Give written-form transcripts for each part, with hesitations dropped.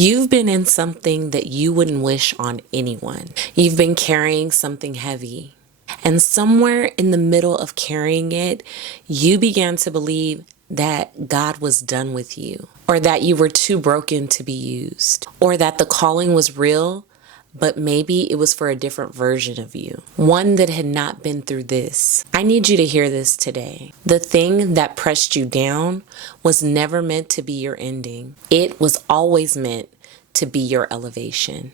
You've been in something that you wouldn't wish on anyone. You've been carrying something heavy. And somewhere in the middle of carrying it, you began to believe that God was done with you, or that you were too broken to be used, or that the calling was real, but maybe it was for a different version of you, one that had not been through this. I need you to hear this today. The thing that pressed you down was never meant to be your ending. It was always meant to be your elevation.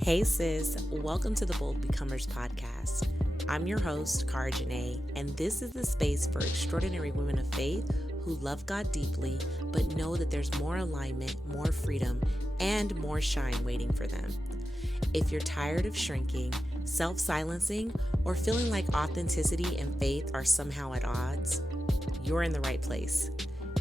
Hey sis, welcome to the Bold Becomers podcast. I'm your host, Chara, and this is the space for extraordinary women of faith who love God deeply, but know that there's more alignment, more freedom, and more shine waiting for them. If you're tired of shrinking, self-silencing, or feeling like authenticity and faith are somehow at odds, you're in the right place.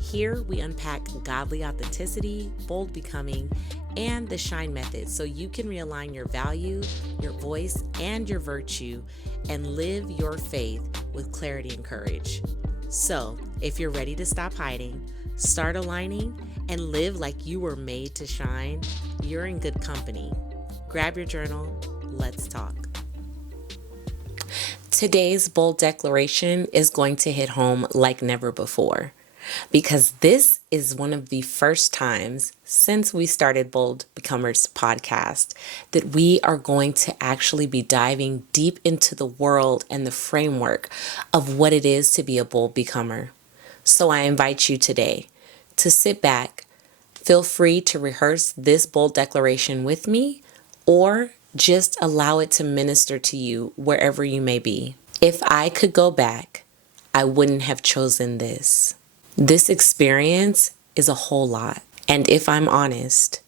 Here we unpack godly authenticity, bold becoming, and the shine method so you can realign your value, your voice, and your virtue and live your faith with clarity and courage. So, if you're ready to stop hiding, start aligning, and live like you were made to shine, you're in good company. Grab your journal, let's talk. Today's bold declaration is going to hit home like never before, because this is one of the first times since we started Bold Becomers podcast that we are going to actually be diving deep into the world and the framework of what it is to be a bold becomer. So I invite you today to sit back, feel free to rehearse this bold declaration with me, or just allow it to minister to you wherever you may be. If I could go back, I wouldn't have chosen this. This experience is a whole lot. And if I'm honest,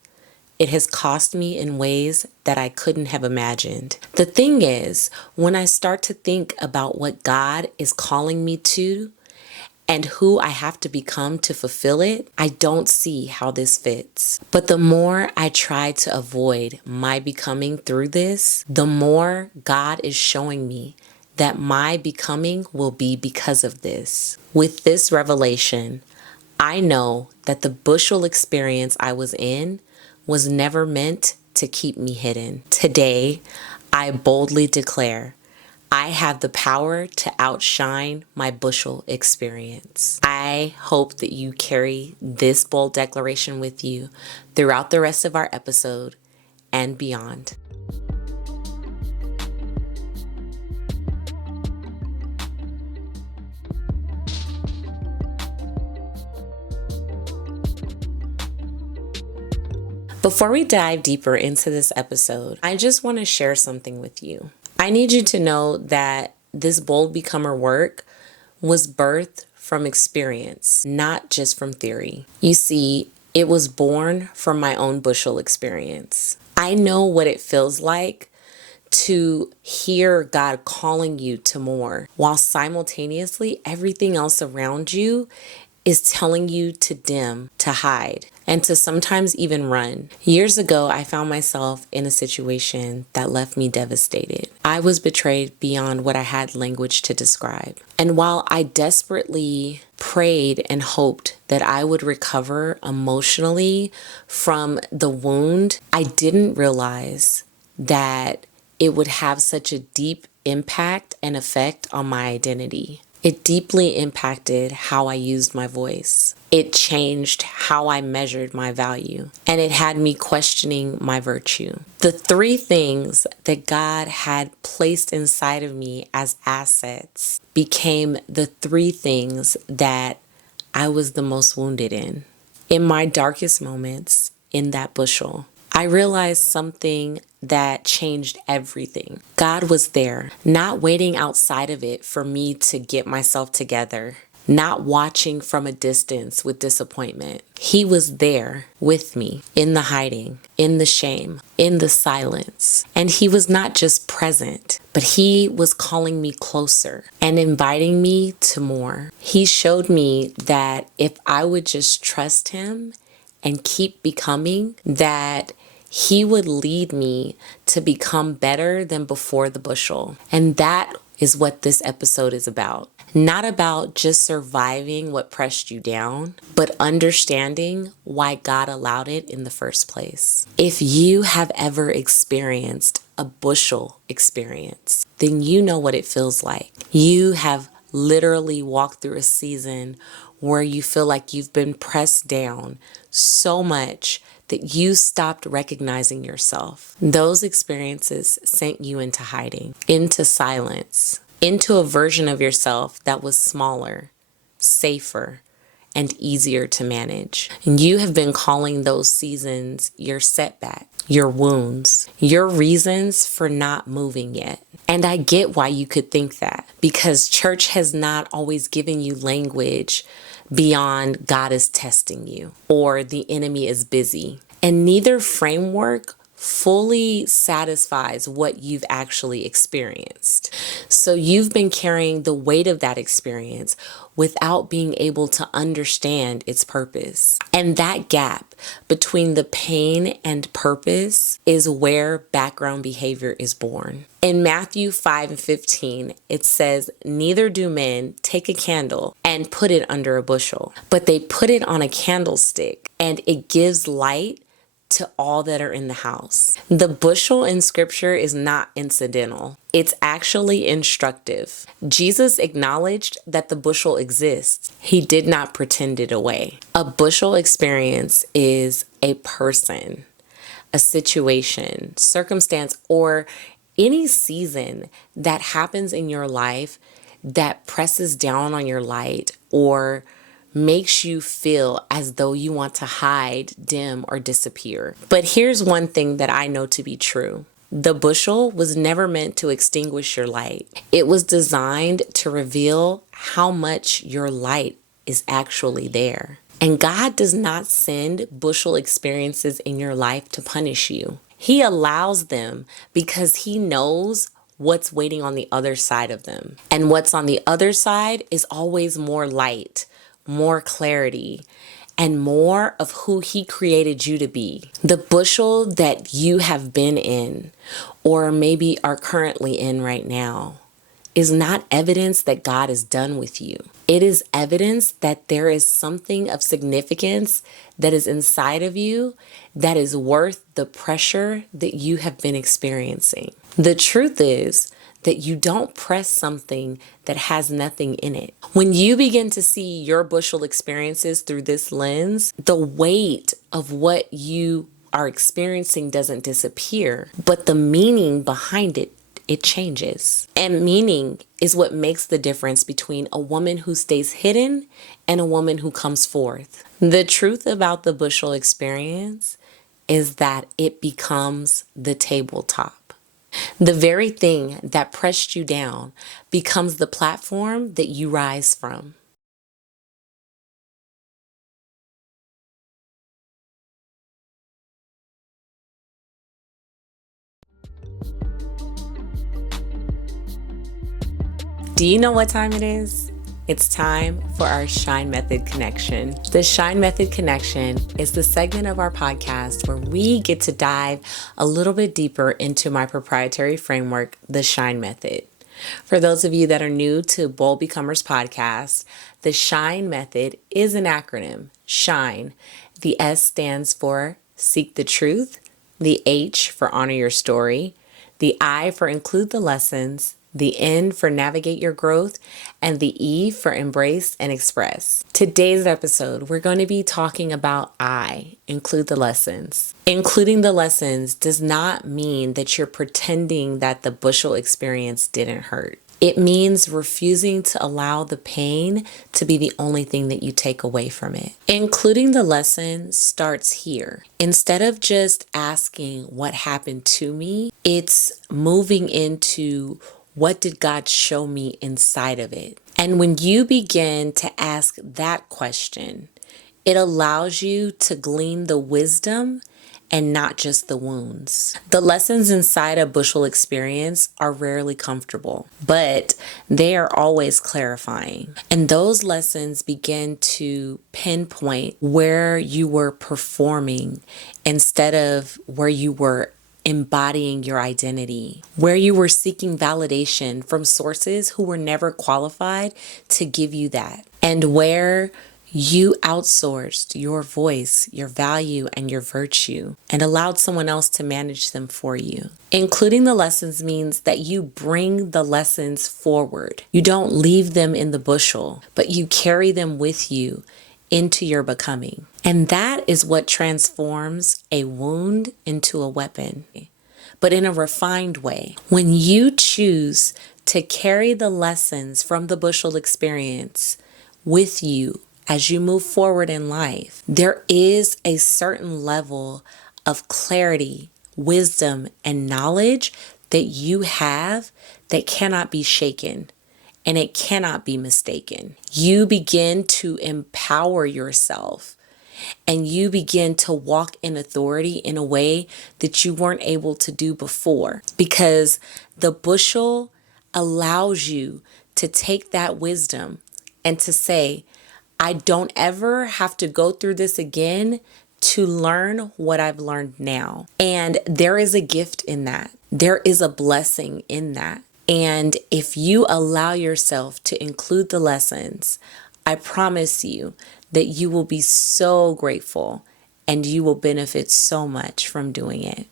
it has cost me in ways that I couldn't have imagined. The thing is, when I start to think about what God is calling me to and who I have to become to fulfill it, I don't see how this fits. But the more I try to avoid my becoming through this, the more God is showing me that my becoming will be because of this. With this revelation, I know that the Bushel experience I was in was never meant to keep me hidden. Today, I boldly declare I have the power to outshine my Bushel experience. I hope that you carry this bold declaration with you throughout the rest of our episode and beyond. Before we dive deeper into this episode, I just want to share something with you. I need you to know that this bold becomer work was birthed from experience, not just from theory. You see, it was born from my own Bushel experience. I know what it feels like to hear God calling you to more, while simultaneously everything else around you is telling you to dim, to hide, and to sometimes even run. Years ago, I found myself in a situation that left me devastated. I was betrayed beyond what I had language to describe. And while I desperately prayed and hoped that I would recover emotionally from the wound, I didn't realize that it would have such a deep impact and effect on my identity. It deeply impacted how I used my voice. It changed how I measured my value, and it had me questioning my virtue. The three things that God had placed inside of me as assets became the three things that I was the most wounded in. In my darkest moments in that bushel, I realized something that changed everything. God was there, not waiting outside of it for me to get myself together, not watching from a distance with disappointment. He was there with me in the hiding, in the shame, in the silence. And he was not just present, but he was calling me closer and inviting me to more. He showed me that if I would just trust him and keep becoming, that he would lead me to become better than before the bushel. And that is what this episode is about. Not about just surviving what pressed you down, but understanding why God allowed it in the first place. If you have ever experienced a bushel experience, then you know what it feels like. You have literally walked through a season where you feel like you've been pressed down so much that you stopped recognizing yourself. Those experiences sent you into hiding, into silence, into a version of yourself that was smaller, safer, and easier to manage. And you have been calling those seasons your setback, your wounds, your reasons for not moving yet. And I get why you could think that, because church has not always given you language beyond God is testing you or the enemy is busy. And neither framework fully satisfies what you've actually experienced. So you've been carrying the weight of that experience without being able to understand its purpose. And that gap between the pain and purpose is where background behavior is born. In Matthew 5:15, it says, "Neither do men take a candle and put it under a bushel, but they put it on a candlestick, and it gives light to all that are in the house." The bushel in scripture is not incidental. It's actually instructive. Jesus acknowledged that the bushel exists. He did not pretend it away. A bushel experience is a person, a situation, circumstance, or any season that happens in your life that presses down on your light or makes you feel as though you want to hide, dim, or disappear. But here's one thing that I know to be true. The bushel was never meant to extinguish your light. It was designed to reveal how much your light is actually there. And God does not send bushel experiences in your life to punish you. He allows them because He knows what's waiting on the other side of them. And what's on the other side is always more light, more clarity, and more of who He created you to be. The bushel that you have been in, or maybe are currently in right now, is not evidence that God is done with you. It is evidence that there is something of significance that is inside of you that is worth the pressure that you have been experiencing. The truth is that you don't press something that has nothing in it. When you begin to see your bushel experiences through this lens, the weight of what you are experiencing doesn't disappear, but the meaning behind it changes. And meaning is what makes the difference between a woman who stays hidden and a woman who comes forth. The truth about the bushel experience is that it becomes the tabletop. The very thing that pressed you down becomes the platform that you rise from. Do you know what time it is? It's time for our Shine Method Connection. The Shine Method Connection is the segment of our podcast where we get to dive a little bit deeper into my proprietary framework, the Shine Method. For those of you that are new to Bold Becomers podcast, the Shine Method is an acronym. Shine. The S stands for seek the truth, the H for honor your story, the I for include the lessons, the N for navigate your growth, and the E for embrace and express. Today's episode, we're going to be talking about I, include the lessons. Including the lessons does not mean that you're pretending that the bushel experience didn't hurt. It means refusing to allow the pain to be the only thing that you take away from it. Including the lesson starts here. Instead of just asking what happened to me, it's moving into what did God show me inside of it? And when you begin to ask that question, it allows you to glean the wisdom and not just the wounds. The lessons inside a bushel experience are rarely comfortable, but they are always clarifying. And those lessons begin to pinpoint where you were performing instead of where you were embodying your identity, where you were seeking validation from sources who were never qualified to give you that, and where you outsourced your voice, your value, and your virtue and allowed someone else to manage them for you. Including the lessons means that you bring the lessons forward. You don't leave them in the bushel, but you carry them with you into your becoming. And that is what transforms a wound into a weapon, but in a refined way. When you choose to carry the lessons from the bushel experience with you as you move forward in life, there is a certain level of clarity, wisdom, and knowledge that you have that cannot be shaken. And it cannot be mistaken. You begin to empower yourself and you begin to walk in authority in a way that you weren't able to do before, because the bushel allows you to take that wisdom and to say, I don't ever have to go through this again to learn what I've learned now. And there is a gift in that. There is a blessing in that. And if you allow yourself to include the lessons, I promise you that you will be so grateful and you will benefit so much from doing it.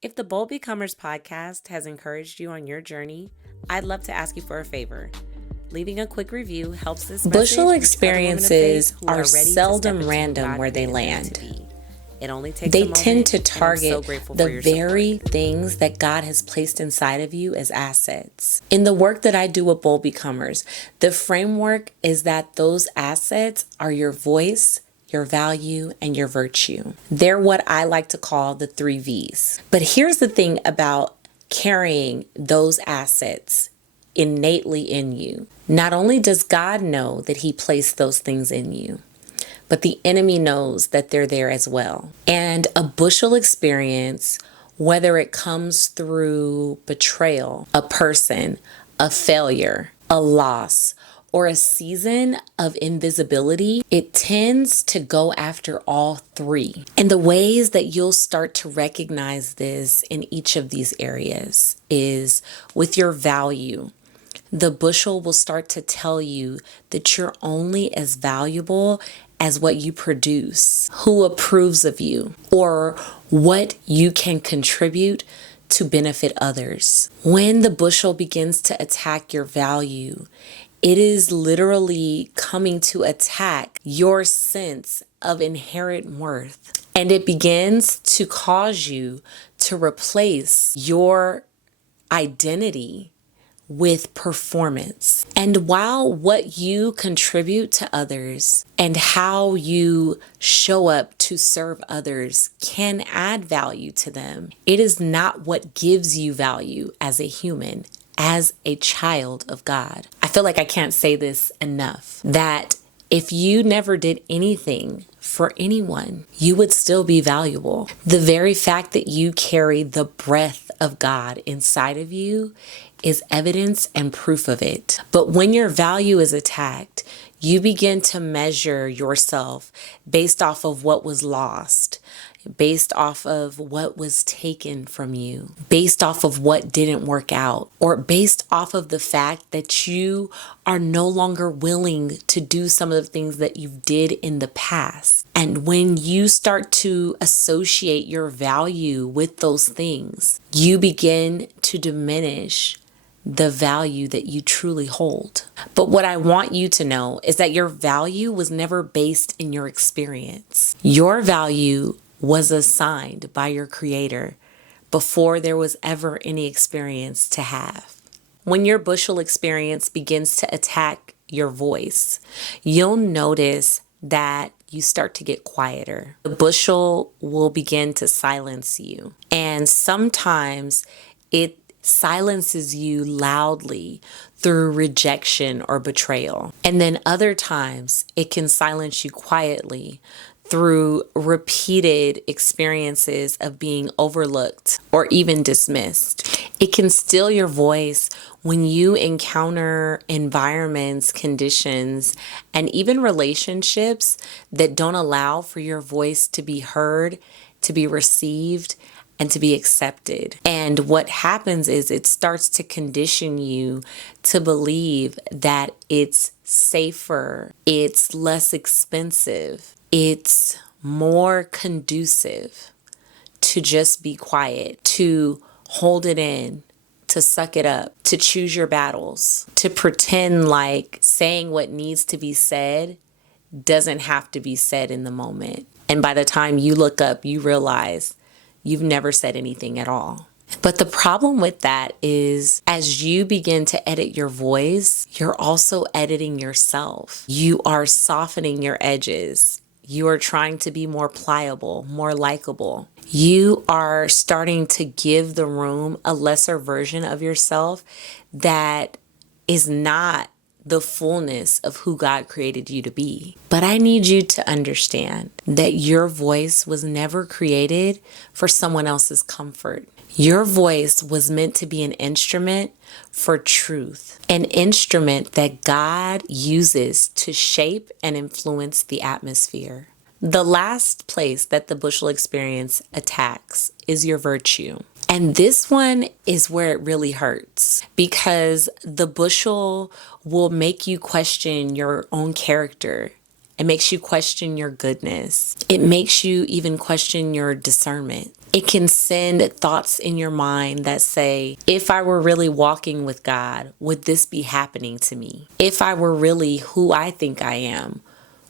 If the Bold Becomers podcast has encouraged you on your journey, I'd love to ask you for a favor. Leaving a quick review helps this Bushel experiences are seldom random where they land. It only takes they tend to target the very things that God has placed inside of you as assets. In the work that I do with Bold Becomers, the framework is that those assets are your voice, your value, and your virtue. They're what I like to call the 3 V's. But here's the thing about carrying those assets innately in you. Not only does God know that He placed those things in you, but the enemy knows that they're there as well. And a bushel experience, whether it comes through betrayal, a person, a failure, a loss, or a season of invisibility, it tends to go after all 3. And the ways that you'll start to recognize this in each of these areas is with your value. The bushel will start to tell you that you're only as valuable as what you produce, who approves of you, or what you can contribute to benefit others. When the bushel begins to attack your value, it is literally coming to attack your sense of inherent worth. And it begins to cause you to replace your identity with performance. And while what you contribute to others and how you show up to serve others can add value to them, it is not what gives you value as a human, as a child of God. I feel like I can't say this enough, that if you never did anything for anyone, you would still be valuable. The very fact that you carry the breath of God inside of you is evidence and proof of it. But when your value is attacked, you begin to measure yourself based off of what was lost, based off of what was taken from you, based off of what didn't work out, or based off of the fact that you are no longer willing to do some of the things that you did in the past. And when you start to associate your value with those things, you begin to diminish the value that you truly hold. But what I want you to know is that your value was never based in your experience. Your value was assigned by your Creator before there was ever any experience to have. When your bushel experience begins to attack your voice, you'll notice that you start to get quieter. The bushel will begin to silence you. And sometimes it silences you loudly through rejection or betrayal. And then other times it can silence you quietly through repeated experiences of being overlooked or even dismissed. It can steal your voice when you encounter environments, conditions, and even relationships that don't allow for your voice to be heard, to be received, and to be accepted. And what happens is it starts to condition you to believe that it's safer, it's less expensive, it's more conducive to just be quiet, to hold it in, to suck it up, to choose your battles, to pretend like saying what needs to be said doesn't have to be said in the moment. And by the time you look up, you realize you've never said anything at all. But the problem with that is as you begin to edit your voice, you're also editing yourself. You are softening your edges. You are trying to be more pliable, more likable. You are starting to give the room a lesser version of yourself that is not the fullness of who God created you to be. But I need you to understand that your voice was never created for someone else's comfort. Your voice was meant to be an instrument for truth, an instrument that God uses to shape and influence the atmosphere. The last place that the Bushel experience attacks is your virtue. And this one is where it really hurts because the Bushel will make you question your own character. It makes you question your goodness. It makes you even question your discernment. It can send thoughts in your mind that say, if I were really walking with God, would this be happening to me? If I were really who I think I am,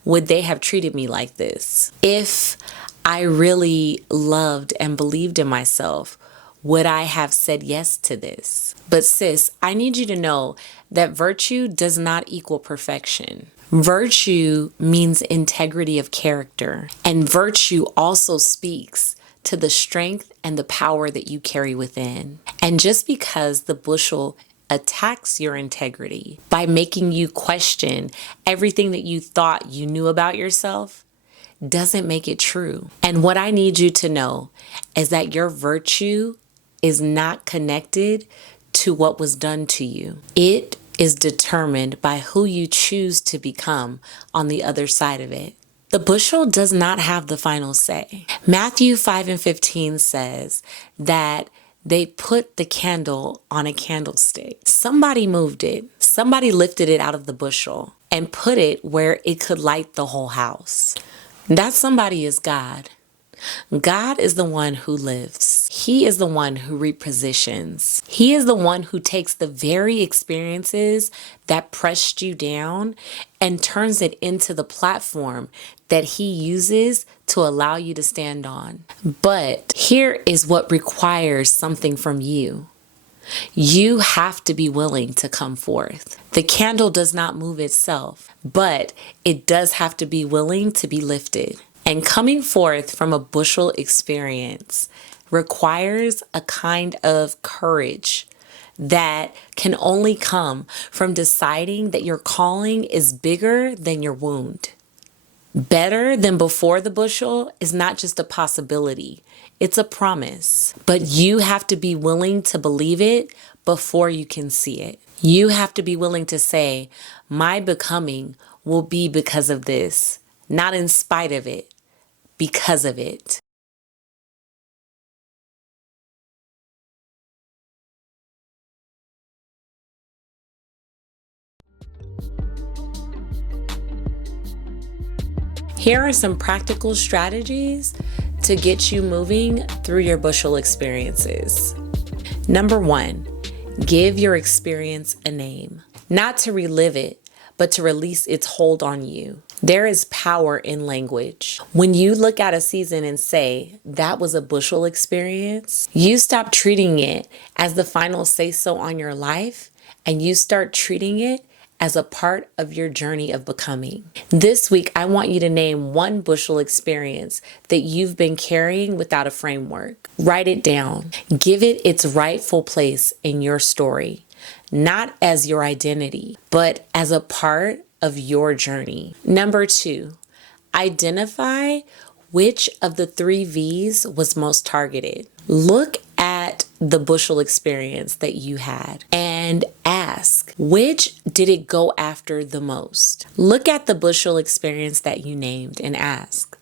would they have treated me like this? If I really loved and believed in myself, would I have said yes to this? But sis, I need you to know that virtue does not equal perfection. Virtue means integrity of character, and virtue also speaks to the strength and the power that you carry within. And just because the Bushel attacks your integrity by making you question everything that you thought you knew about yourself doesn't make it true. And what I need you to know is that your virtue is not connected to what was done to you. It is determined by who you choose to become on the other side of it. The Bushel does not have the final say. Matthew 5:15 says that they put the candle on a candlestick. Somebody moved it. Somebody lifted it out of the bushel and put it where it could light the whole house. That somebody is God. God is the one who lives. He is the one who repositions. He is the one who takes the very experiences that pressed you down and turns it into the platform that he uses to allow you to stand on. But here is what requires something from you. You have to be willing to come forth. The candle does not move itself, but it does have to be willing to be lifted. And coming forth from a Bushel experience requires a kind of courage that can only come from deciding that your calling is bigger than your wound. Better than before the Bushel is not just a possibility, it's a promise. But you have to be willing to believe it before you can see it. You have to be willing to say, my becoming will be because of this, not in spite of it, because of it. Here are some practical strategies to get you moving through your Bushel experiences. Number 1, give your experience a name. Not to relive it, but to release its hold on you. There is power in language. When you look at a season and say, that was a Bushel experience, you stop treating it as the final say-so on your life, and you start treating it as a part of your journey of becoming. This week, I want you to name one Bushel experience that you've been carrying without a framework. Write it down. Give it its rightful place in your story, not as your identity, but as a part of your journey. Number 2, Identify which of the three V's was most targeted. Look at the Bushel experience that you had and ask, which did it go after the most? Look at the Bushel experience that you named and ask,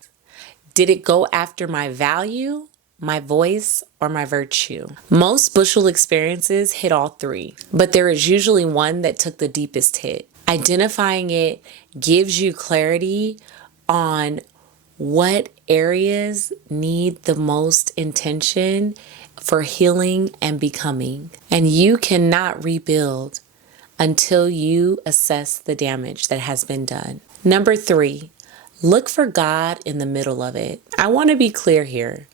did it go after my value, my voice, or my virtue? Most Bushel experiences hit all three, but there is usually one that took the deepest hit. Identifying it gives you clarity on what areas need the most intention for healing and becoming. And you cannot rebuild until you assess the damage that has been done. Number 3, look for God in the middle of it. I want to be clear here.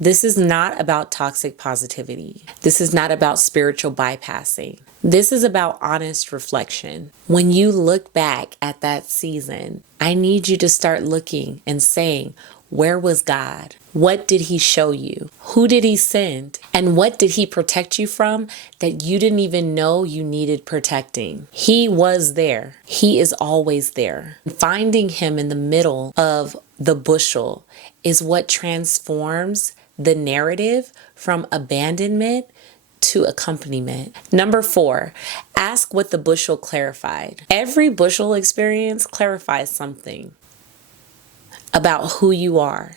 This is not about toxic positivity. This is not about spiritual bypassing. This is about honest reflection. When you look back at that season, I need you to start looking and saying, where was God? What did he show you? Who did he send? And what did he protect you from that you didn't even know you needed protecting? He was there. He is always there. Finding him in the middle of the bushel is what transforms the narrative from abandonment to accompaniment. Number 4, ask what the bushel clarified. Every bushel experience clarifies something about who you are,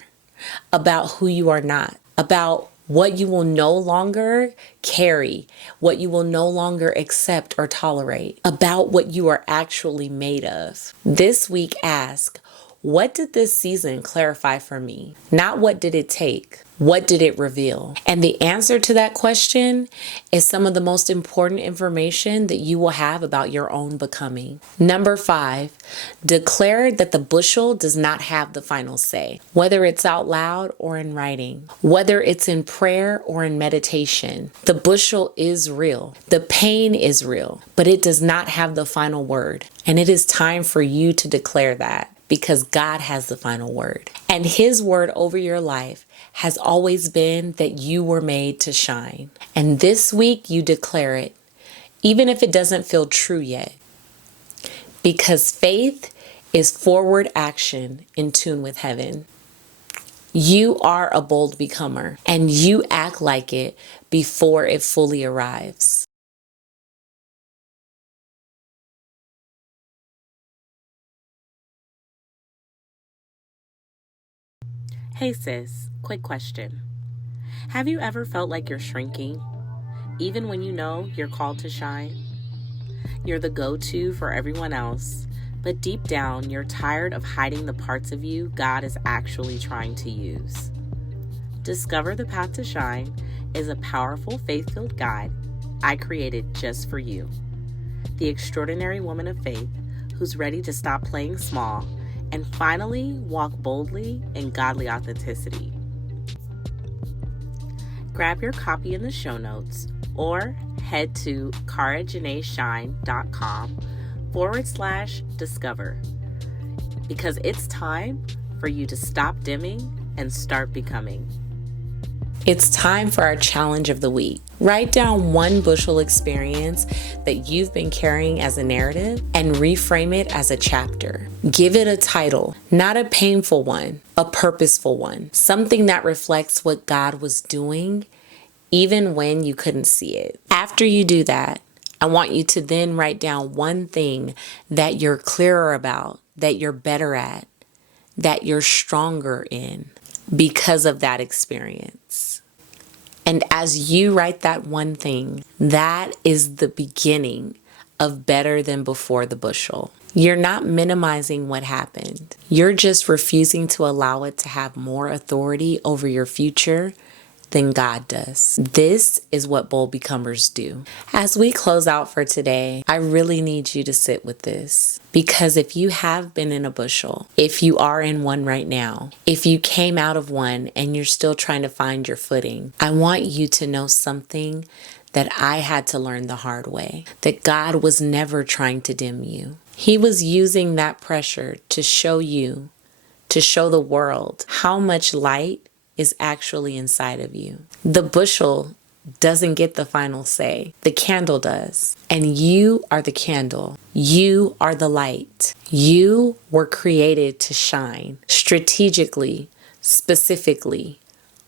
about who you are not, about what you will no longer carry, what you will no longer accept or tolerate, about what you are actually made of. This week, ask, what did this season clarify for me? Not what did it take? What did it reveal? And the answer to that question is some of the most important information that you will have about your own becoming. Number 5, declare that the bushel does not have the final say, whether it's out loud or in writing, whether it's in prayer or in meditation. The bushel is real. The pain is real, but it does not have the final word. And it is time for you to declare that, because God has the final word. And his word over your life has always been that you were made to shine. And this week you declare it, even if it doesn't feel true yet. Because faith is forward action in tune with heaven. You are a bold becomer, and you act like it before it fully arrives. Hey sis, quick question. Have you ever felt like you're shrinking, even when you know you're called to shine? You're the go-to for everyone else, but deep down you're tired of hiding the parts of you God is actually trying to use. Discover the Path to Shine is a powerful faith-filled guide I created just for you, the extraordinary woman of faith who's ready to stop playing small and finally walk boldly in godly authenticity. Grab your copy in the show notes or head to charajanaeshine.com/discover, because it's time for you to stop dimming and start becoming. It's time for our challenge of the week. Write down one bushel experience that you've been carrying as a narrative and reframe it as a chapter. Give it a title, not a painful one, a purposeful one, something that reflects what God was doing even when you couldn't see it. After you do that, I want you to then write down one thing that you're clearer about, that you're better at, that you're stronger in because of that experience. And as you write that one thing, that is the beginning of better than before the bushel. You're not minimizing what happened. You're just refusing to allow it to have more authority over your future than God does. This is what bold becomers do. As we close out for today, I really need you to sit with this, because if you have been in a bushel, if you are in one right now, if you came out of one and you're still trying to find your footing, I want you to know something that I had to learn the hard way, that God was never trying to dim you. He was using that pressure to show you, to show the world how much light is actually inside of you. The bushel doesn't get the final say. The candle does. And you are the candle. You are the light. You were created to shine strategically, specifically,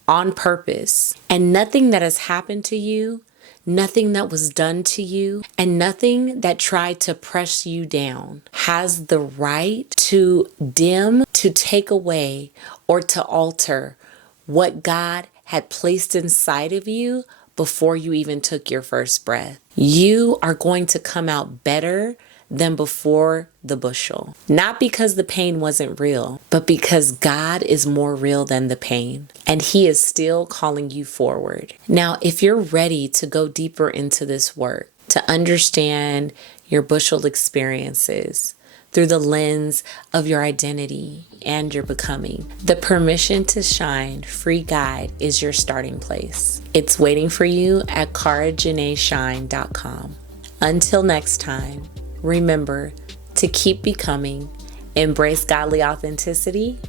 on purpose. And nothing that has happened to you, nothing that was done to you, and nothing that tried to press you down has the right to dim, to take away, or to alter what God had placed inside of you before you even took your first breath. You are going to come out better than before the bushel. Not because the pain wasn't real, but because God is more real than the pain. And He is still calling you forward. Now, if you're ready to go deeper into this work, to understand your bushel experiences through the lens of your identity and your becoming, the Permission to Shine free guide is your starting place. It's waiting for you at CharaJanaeShine.com. Until next time, remember to keep becoming, embrace godly authenticity,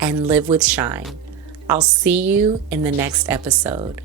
and live with shine. I'll see you in the next episode.